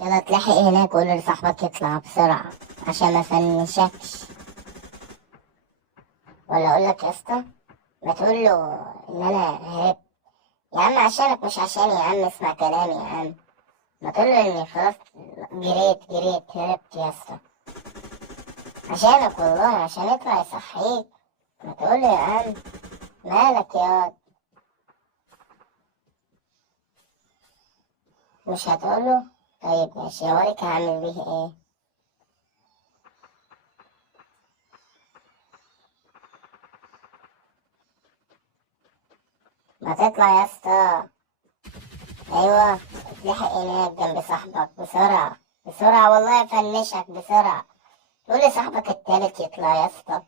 يلا اتلحق هناك وقول لصاحبك يطلع بسرعة عشان ما فنشكش. ولا اقول لك يا اسطى، ما تقول له ان انا هربت يا عم، عشانك مش عشاني يا عم، اسمع كلامي يا عم. ما تقول له اني خلاص جريت هربت يا اسطى، عشانك والله، عشان يطلع يصحيك. ما تقول له يا عم، مالك يا واد؟ مش هتقول له؟ طيب ماشي، هوريك هعمل بيه ايه. ما تطلع يا اسطى. ايوه، اتلحق هناك جنب صاحبك بسرعة بسرعة، والله يفنشك بسرعة. قول لصاحبك التالت يطلع يا اسطى.